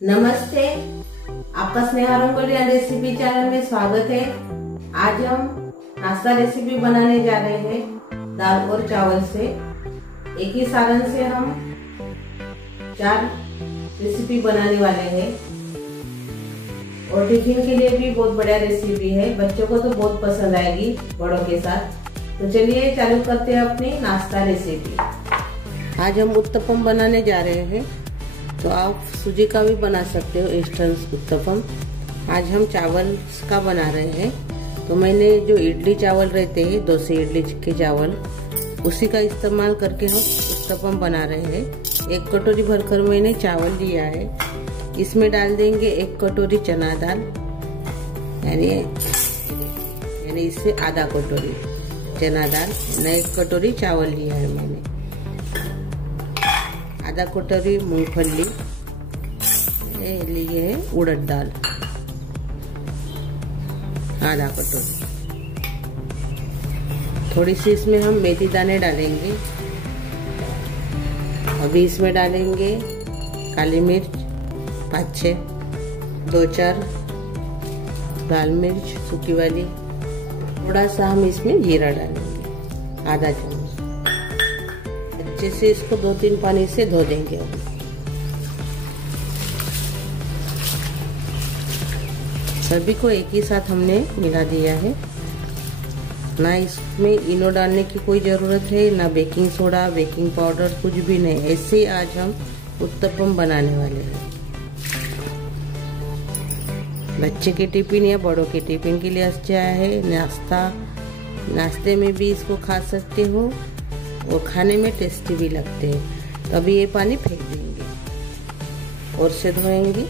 नमस्ते, आपका Sneha rangoli recipe channel में स्वागत है। आज हम नाश्ता रेसिपी बनाने जा रहे हैं दाल और चावल से। एक ही सालन से हम 4 रेसिपी बनाने वाले हैं और टिफिन के लिए भी बहुत बढ़िया रेसिपी है। बच्चों को तो बहुत पसंद आएगी बड़ों के साथ। तो चलिए चालू करते हैं अपनी नाश्ता रेसिपी। आज हम उत्तपम बनाने जा रहे हैं, तो आप सूजी का भी बना सकते हो इंस्टेंट उत्तपम। आज हम चावल का बना रहे हैं, तो मैंने जो इडली चावल रहते हैं 2 से इडली के चावल, उसी का इस्तेमाल करके हम उत्तपम बना रहे हैं। 1 कटोरी भरकर मैंने चावल लिया है। इसमें डाल देंगे 1 कटोरी चना दाल, यानी इससे आधा कटोरी चना दाल। 1 कटोरी चावल लिया है मैंने। आधा कटोरी मूंगफली लिए है। उड़द दाल आधा कटोरी। थोड़ी सी इसमें हम मेथी दाने डालेंगे। अभी इसमें डालेंगे काली मिर्च 5-6, 2-4 लाल मिर्च सूखी वाली। थोड़ा सा हम इसमें जीरा डालेंगे, आधा चम्मच। अच्छे से इसको 2-3 पानी से धो देंगे। अभी सभी को एक ही साथ हमने मिला दिया है। ना इसमें इनो डालने की कोई ज़रूरत है, ना बेकिंग सोडा, बेकिंग पाउडर, कुछ भी नहीं। ऐसे ही आज हम उत्तपम बनाने वाले हैं। बच्चे के टिफिन या बड़ों के टिफिन के लिए अच्छा है। नाश्ते में भी इसको खा सकते हो और खाने में टेस्टी भी लगते हैं। तो अभी ये पानी फेंक देंगे और से धोएंगे।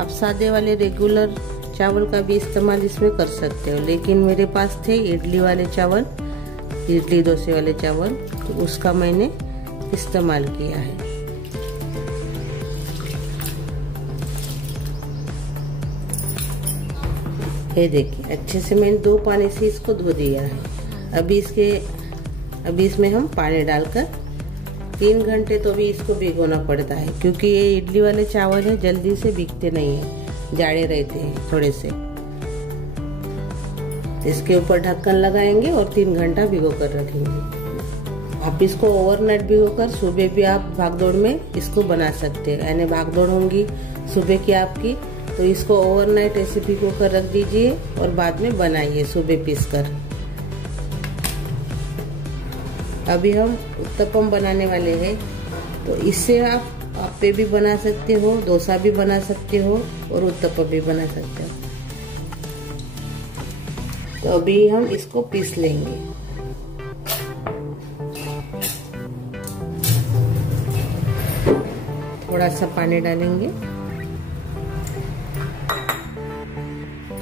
आप सादे वाले रेगुलर चावल का भी इस्तेमाल इसमें कर सकते हो, लेकिन मेरे पास थे इडली वाले चावल, इडली डोसे वाले चावल, तो उसका मैंने इस्तेमाल किया है। ये देखिए, अच्छे से मैंने 2 पानी से इसको धो दिया है। अभी इसमें हम पानी डालकर 3 घंटे तो भी इसको भिगोना पड़ता है, क्योंकि ये इडली वाले चावल है, जल्दी से भीगते नहीं है, जाड़े रहते हैं थोड़े से। इसके ऊपर ढक्कन लगाएंगे और 3 घंटा भिगो कर रखेंगे। आप इसको ओवरनाइट भिगोकर सुबह भी आप भागदौड़ में इसको बना सकते हैं। यानी भागदौड़ होंगी सुबह की आपकी, तो इसको ओवरनाइट ऐसे भिगो कर रख दीजिए और बाद में बनाइए सुबह पीसकर। अभी हम उत्तपम बनाने वाले हैं, तो इससे आप आप्पे भी बना सकते हो, डोसा भी बना सकते हो और उत्तपम भी बना सकते हो। तो अभी हम इसको पीस लेंगे। थोड़ा सा पानी डालेंगे,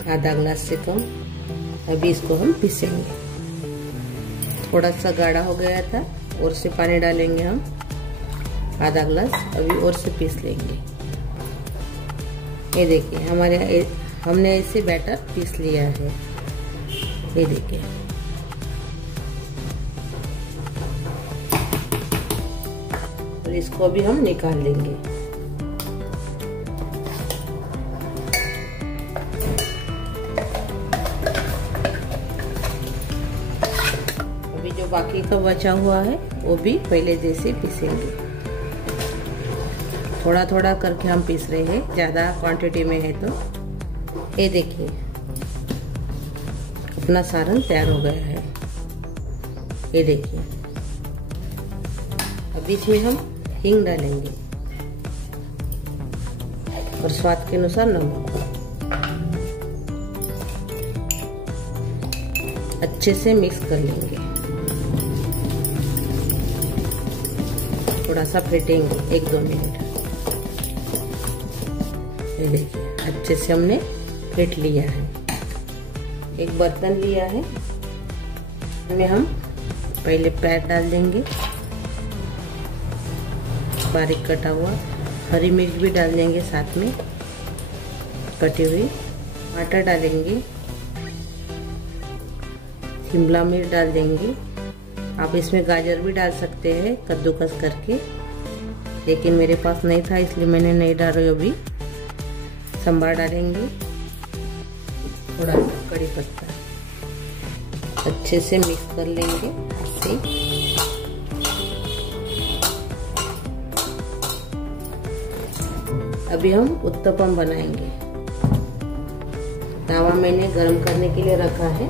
आधा ग्लास से कम। अभी इसको हम पीसेंगे। थोड़ा सा गाढ़ा हो गया था, और से पानी डालेंगे हम आधा ग्लास। अभी और से पीस लेंगे। ये देखिए, हमने ऐसे बैटर पीस लिया है। ये देखिए, और इसको अभी हम निकाल लेंगे। जो बाकी का बचा हुआ है वो भी पहले जैसे पीसेंगे। थोड़ा थोड़ा करके हम पीस रहे हैं, ज़्यादा क्वांटिटी में है तो। ये देखिए, अपना सारण तैयार हो गया है। ये देखिए, अब इसमें हम हींग डालेंगे और स्वाद के अनुसार नमक। अच्छे से मिक्स कर लेंगे। थोड़ा सा फेंटेंगे 1-2 मिनट। ये देखिए, अच्छे से हमने फेंट लिया है। एक बर्तन लिया है, इसमें हम पहले प्याज डाल देंगे, बारीक कटा हुआ। हरी मिर्च भी डाल देंगे साथ में कटी हुई। टमाटर डालेंगे, शिमला मिर्च डाल देंगे, आप इसमें गाजर भी डाल सकते हैं कद्दूकस करके, लेकिन मेरे पास नहीं था इसलिए मैंने नहीं डाला। अभी संभार डालेंगे, थोड़ा सा कड़ी पत्ता, अच्छे से मिक्स कर लेंगे ऐसे। अभी हम उत्तपम बनाएंगे। तवा मैंने गरम करने के लिए रखा है,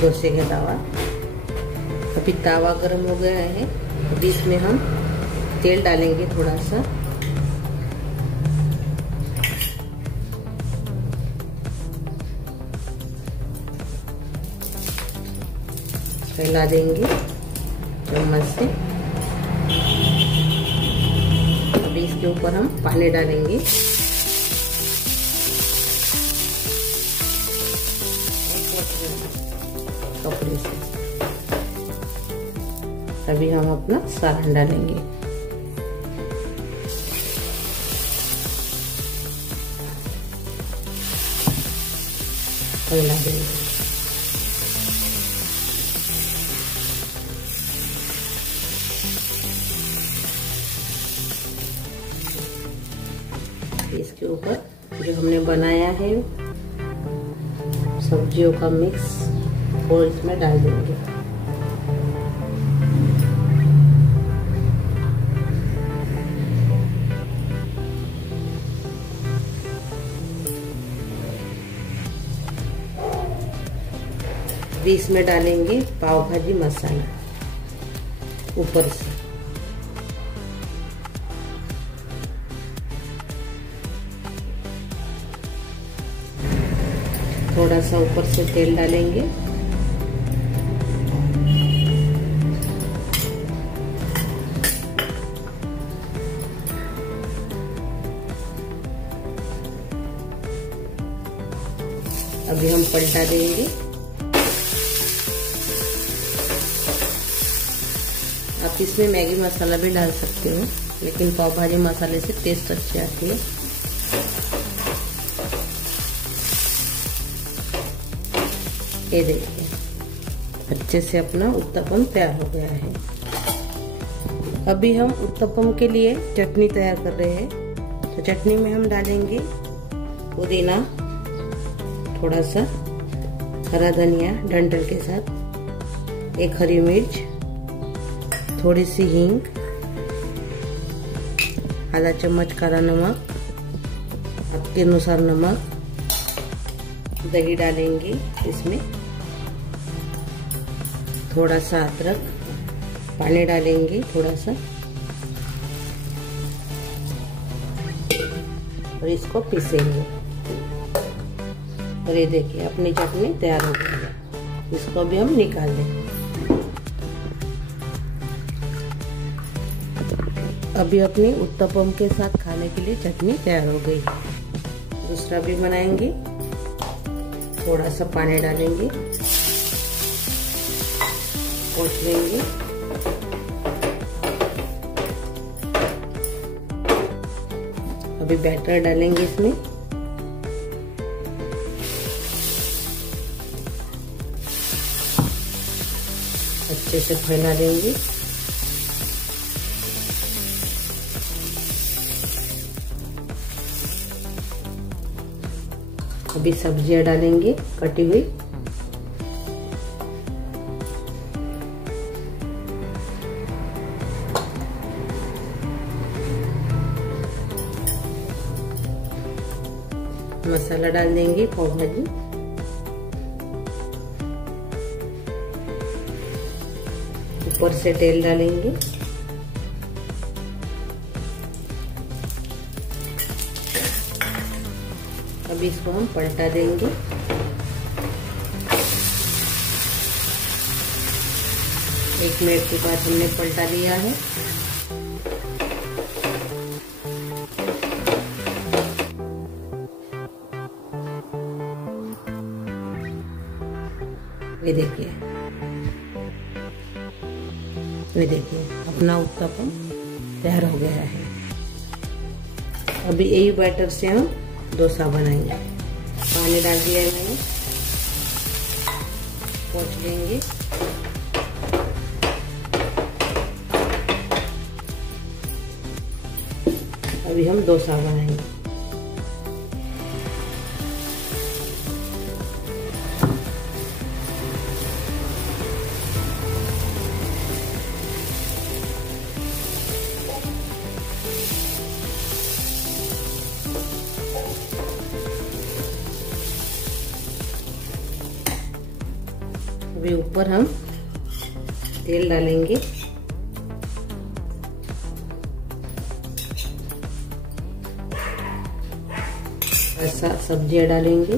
डोसे का तवा। अभी तवा गरम हो गया है, अभी इसमें हम तेल डालेंगे थोड़ा सा। फैला देंगे चम्मच से। अभी इसके ऊपर हम पानी डालेंगे, कपड़े से। अभी हम अपना सालन डालेंगे। फैला देंगे। इसके ऊपर जो हमने बनाया है सब्जियों का मिक्स और इसमें डाल देंगे। इसमें डालेंगे पाव भाजी मसाला ऊपर से। थोड़ा सा ऊपर से तेल डालेंगे। अभी हम पलटा देंगे। आप इसमें मैगी मसाला भी डाल सकते हो, लेकिन पाव भाजी मसाले से टेस्ट अच्छी आती है। ये देखिए अच्छे से अपना उत्तपम तैयार हो गया है। अभी हम उत्तपम के लिए चटनी तैयार कर रहे हैं। तो चटनी में हम डालेंगे पुदीना, थोड़ा सा हरा धनिया डंठल के साथ, एक हरी मिर्च, थोड़ी सी हींग, आधा चम्मच काला नमक, आपके अनुसार नमक, दही डालेंगे इसमें, थोड़ा सा अदरक, पानी डालेंगे थोड़ा सा और इसको पीसेंगे। और ये देखिए अपनी चटनी तैयार हो गई है। इसको भी हम निकाल देंगे। अभी अपनी उत्तपम के साथ खाने के लिए चटनी तैयार हो गई। दूसरा भी बनाएंगे। थोड़ा सा पानी डालेंगे, पोंछ लेंगे। अभी बैटर डालेंगे इसमें। अच्छे से फैला देंगे। अभी सब्जियां डालेंगे कटी हुई। मसाला डाल देंगे पाव भाजी। ऊपर से तेल डालेंगे। अभी इसको हम पलटा देंगे। एक मिनट के बाद हमने पलटा दिया है। ये देखिए अपना उत्तपम तैयार हो गया है। अभी यही बैटर से हम डोसा बनाएंगे। पानी डाल दिया है मैंने, पोंछ लेंगे। अभी हम डोसा बनाएंगे। अभी ऊपर हम तेल डालेंगे। ऐसा सब्जियां डालेंगे।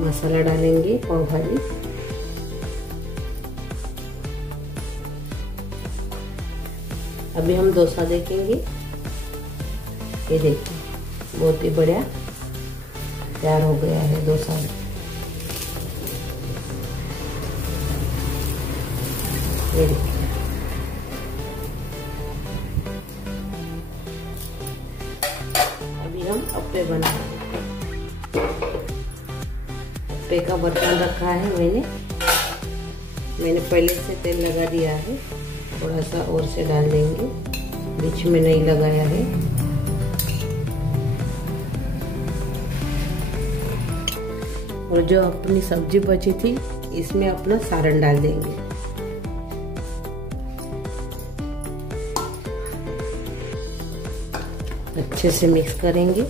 मसाला डालेंगे पाव भाजी। अभी हम डोसा देखेंगे। ये देखिए बहुत ही बढ़िया तैयार हो गया है डोसा। ये देखिए अभी हम अप्पे बनाएंगे। अप्पे का बर्तन रखा है मैंने पहले से तेल लगा दिया है। थोड़ा सा और से डाल देंगे, बीच में नहीं लगाया है। और जो अपनी सब्जी बची थी इसमें अपना सारण डाल देंगे। अच्छे से मिक्स करेंगे।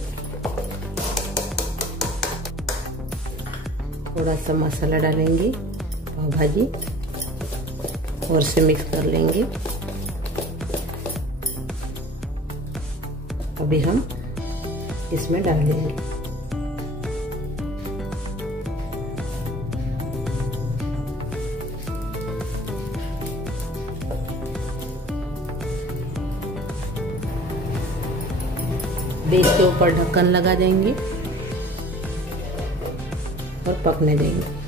थोड़ा सा मसाला डालेंगे पाव भाजी और से मिक्स कर लेंगे। अभी हम इसमें डाल देंगे। बेस के ऊपर ढक्कन लगा देंगे और पकने देंगे।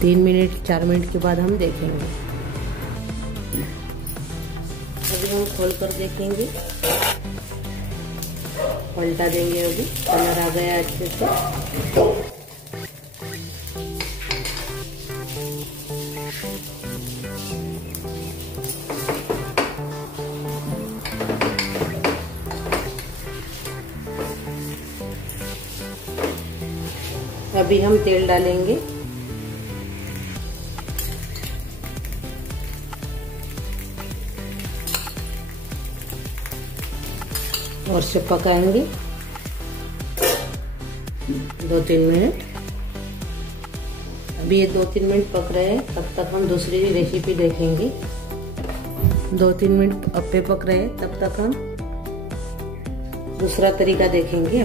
3 मिनट 4 मिनट के बाद हम देखेंगे। अभी हम खोल कर देखेंगे, पलटा देंगे। अभी कलर आ गया अच्छे से। अभी हम तेल डालेंगे। और से पकाएंगे 2-3 मिनट। अभी ये 2-3 मिनट पक रहे हैं, तब तक हम दूसरी रेसिपी देखेंगे। 2-3 मिनट अप्पे पक रहे हैं, तब तक हम दूसरा तरीका देखेंगे।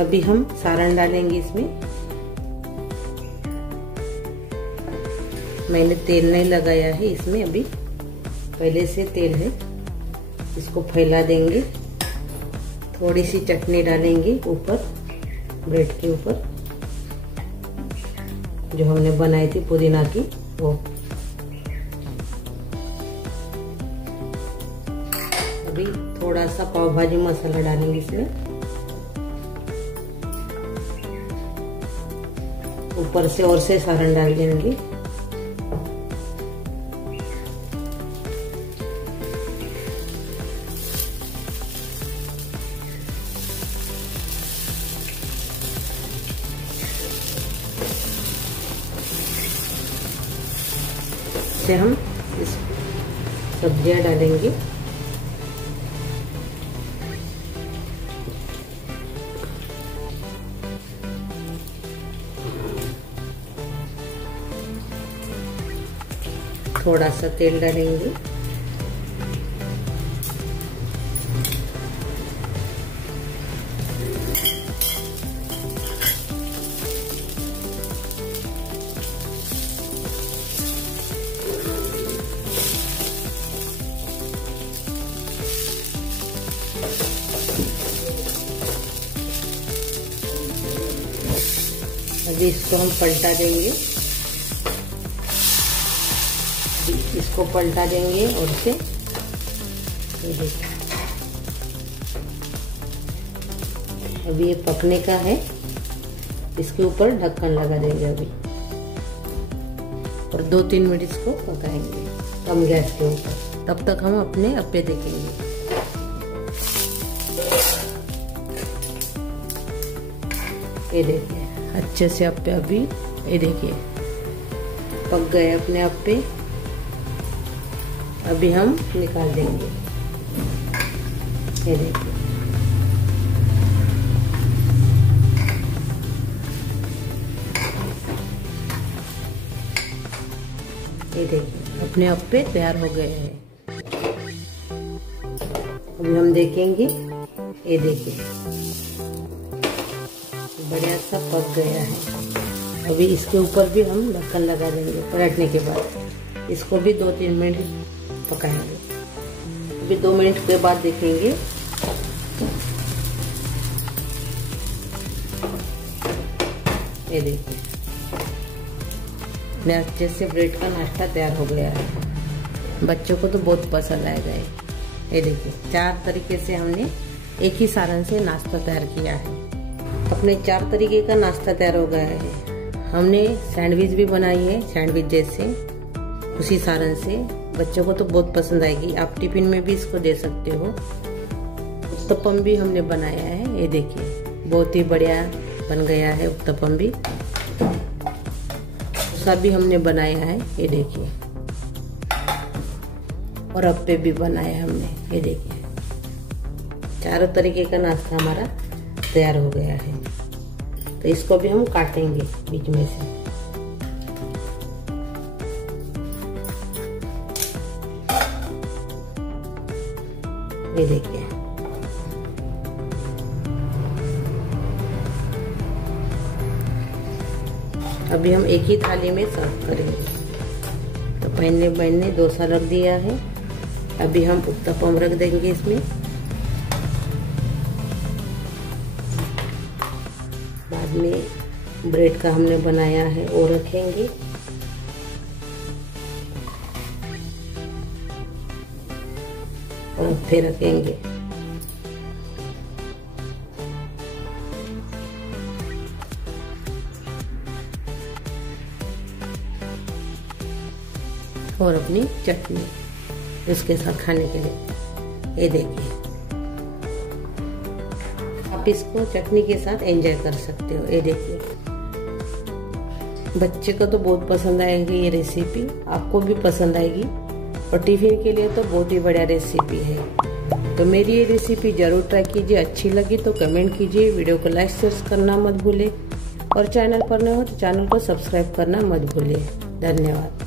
अभी हम सारण डालेंगे इसमें। मैंने तेल नहीं लगाया है इसमें, अभी पहले से तेल है। इसको फैला देंगे। थोड़ी सी चटनी डालेंगे ऊपर, ब्रेड के ऊपर जो हमने बनाई थी पुदीना की, वो। अभी थोड़ा सा पाव भाजी मसाला डालेंगे इसमें। ऊपर से और से सारण डाल देंगे। से हम इस सब्जियां डालेंगे। थोड़ा सा तेल डालेंगे। अभी इसको हम पलटा देंगे। इसको पलटा देंगे और से ये देखिए अभी ये पकने का है। इसके ऊपर ढक्कन लगा देंगे अभी और 2-3 मिनट इसको पकाएंगे कम गैस के ऊपर। तब तक हम अपने अप्पे देखेंगे। ये देखिए अच्छे से अप्पे अभी ये देखिए पक गए अपने अप्पे। अभी हम निकाल देंगे। ये देखिए ये देखिए अपने अप्पे तैयार हो गए हैं। अभी हम देखेंगे। ये देखिए बढ़िया सा पक गया है। अभी इसके ऊपर भी हम ढक्कन लगा देंगे। पलटने के बाद इसको भी 2-3 मिनट पकाएंगे। अभी 2 मिनट के बाद देखेंगे। ये देखिए अच्छे से ब्रेड का नाश्ता तैयार हो गया है। बच्चों को तो बहुत पसंद आएगा। ये देखिए 4 तरीके से हमने एक ही सालन से नाश्ता तैयार किया है। अपने 4 तरीके का नाश्ता तैयार हो गया है। हमने सैंडविच भी बनाई है, सैंडविच जैसे उसी सालन से। बच्चों को तो बहुत पसंद आएगी। आप टिफिन में भी इसको दे सकते हो। उत्तपम भी हमने बनाया है। ये देखिए बहुत ही बढ़िया बन गया है उत्तपम भी। डोसा भी हमने बनाया है। ये देखिए और अप्पे भी बनाया हमने। ये देखिए 4 तरीके का नाश्ता हमारा तैयार हो गया है। तो इसको भी हम काटेंगे बीच में से। ये देखिए अभी हम एक ही थाली में सर्व करेंगे। तो मैंने डोसा रख दिया है। अभी हम उत्तपम रख देंगे इसमें। बाद में ब्रेड का हमने बनाया है वो रखेंगे। और फिर रखेंगे। और अपनी चटनी इसके साथ खाने के लिए। ये देखिए आप इसको चटनी के साथ एंजॉय कर सकते हो। ये देखिए बच्चे को तो बहुत पसंद आएगी ये रेसिपी। आपको भी पसंद आएगी और टिफिन के लिए तो बहुत ही बढ़िया रेसिपी है। तो मेरी ये रेसिपी जरूर ट्राई कीजिए। अच्छी लगी तो कमेंट कीजिए। वीडियो को लाइक शेयर करना मत भूलिए और चैनल पर नए हो तो चैनल को सब्सक्राइब करना मत भूलिए। धन्यवाद।